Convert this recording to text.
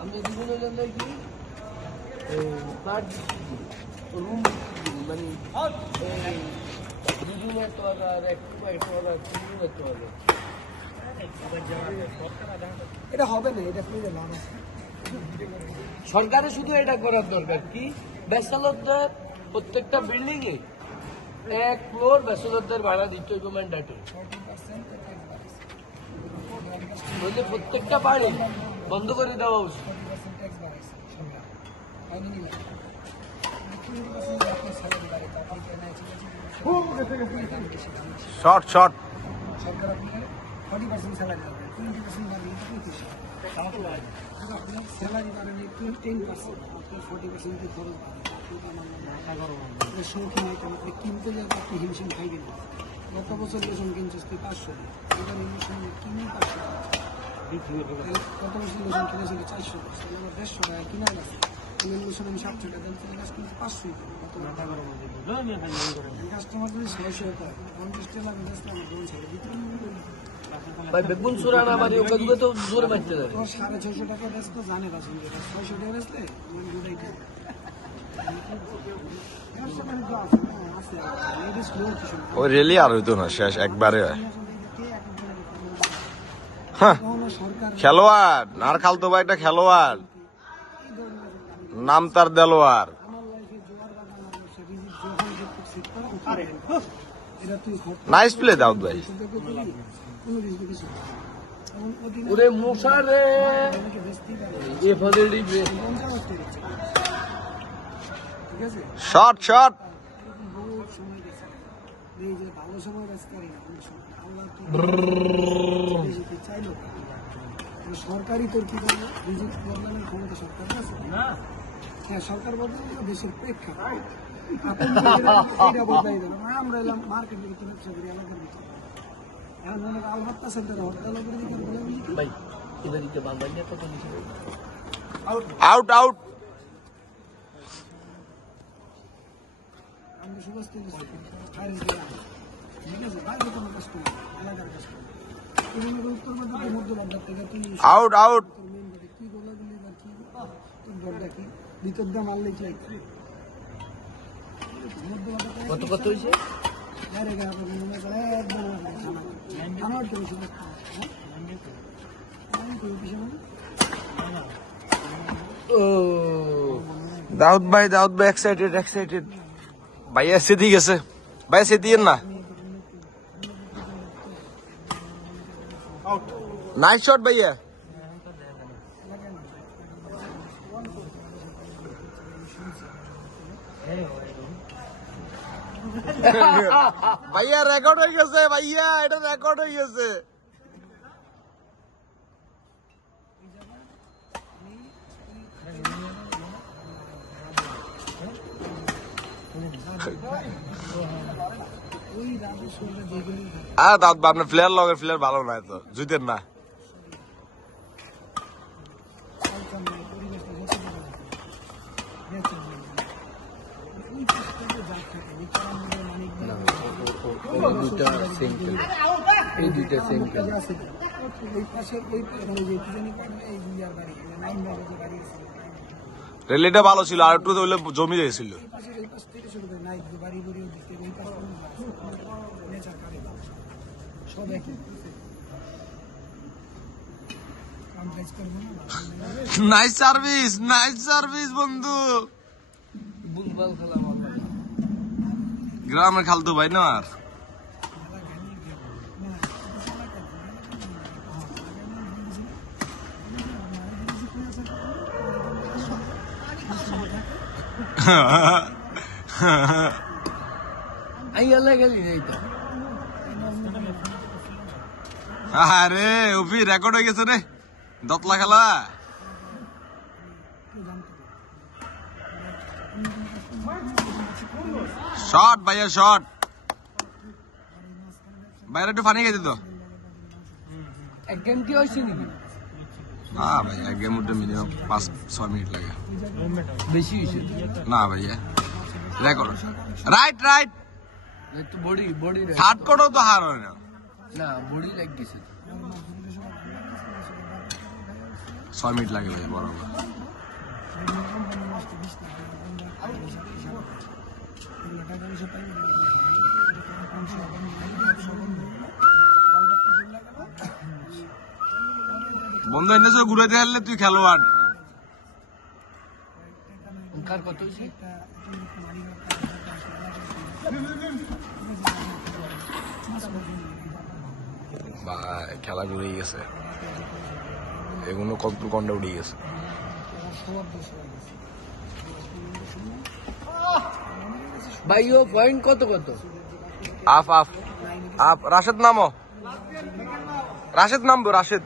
আমি বিভিন্ন জনের কি ফ্ল্যাট রুম মানে দুদিন একটা বাজার একটা বাজার তিন একটা বাজার এটা হবে না, এটা সরকারের শুধু এটা করার দরকার কি ব্যাচেলরদের প্রত্যেকটা বিল্ডিং এ এক ফ্লোর ব্যাচেলরদের ভাড়া দিতে হইব ম্যান্ডেটরি বলতে প্রত্যেকটা বাড়ি বন্ধ করে দেওয়া উচিত। শর্ট শর্ট সরকার আপনাকে 40% স্যালারি দেবে, 20% বাড়িয়ে 35। আপনার স্যালারি বাড়ালে 10%, আপনার 40% কি খরচ বাড়বে, শৌখিন আইটেম আপনি কিনতে যাবে, আপনি হিমশিম খাইবেন। গত বছর রেশন কিনছিস তুই 500, এবার রেশন কিনে 500, গত বছর রেশন কিনেছিল 400, তাহলে আমার 150 টাকা কিনা গেছে। রেশন আমি 700 টাকা দিচ্ছি, কিন্তু 500 কাস্টমার যদি 600 টাকা 50 টাকা বেচলাম, দোল ছেড়ে দিতে ভাই বেগুন চুরানা মানে ওকে দুটো তো জোরে মারতে যাবে। 650 টাকা বেচতে জানে না, 600 টাকা বেচলে ওই রেলি আর হইতো না, শেষ একবারে খেলোয়াড় আর খালতো ভাই একটা খেলোয়াড়, নাম তার দেলোয়ার। নাইস প্লে দাউদ ভাই। ওরে মশা রে এ ফজলি রে শট শট সরকারি তোর কি করবে, ক্ষমতা সরকার আছে না। হ্যাঁ, সরকার বলতে দেশের প্রেক্ষাপট আমরা এলাম মার্কেটের ভিতরে এলাকার ভিতরে। এখন অনেক আলহাত্তা সেন্টারে হরতাল ভাই এবার দিতে বাংলা নিয়ে কত নিচে আউট আউট। আমরা সুবাস ঠিক আছে, বাইরে কোনো কাস্টমার এলাকার কাস্টমার উত্তর মধ্যবাড্ডার থেকে তুই আউট আউট। কি গোলাগুলি বা কি তোর দরজা কি ভিতর দিয়ে মারলে কি কত কত হয়েছে দাউদ ভাই এক্সাইটেড এক্সাইটেড। ভাইয়া সেদি গেছে, ভাইয়া সেদি না। নাইস শট ভাইয়া। ভাইয়া রেকর্ড হয়ে গেছে, ভাইয়া এটা রেকর্ড হয়ে গেছে। দাঁত আপনার প্লেয়ার লগের প্লেয়ার ভালো নয় তো জুতের না। রেলিটা ভালো ছিল, আর একটু হইলে জমি দিয়েছিল। নাইস সার্ভিস বন্ধু। গ্রামের খালতো ভাই না আর আরে ওপি রেকর্ড হয়ে গেছে রে, দতলা খেলা। শট ভাইয়া শট, বাইরে একটু ফানি খেয়ে দিত। এক গেম কি হয়েছে নাকি? না ভাই, এক গেম উঠে মিনিমাম 5-6 মিনিট লাগে, বেশি হয়েছে না ভাইয়া। রেকর্ড রাইট রাইট, একটু বডি বডি হার্ড কোডও তো হার হয় না, না বডি লাগ গেছে। 6 মিনিট লাগে ভাই বরাবর। বন্ধু এনেছো ঘুরাইতে আসলে তুই খেলোয়াড়। কার কত হয়েছে? ভাই খেলা ঘুরে গেছে, এগুলো কত কন্ডা উঠে গেছে। ভাই ও পয়েন্ট কত কত? আফ আফ আফ রাশেদ নামো, রাশেদ নামবো, রাশেদ।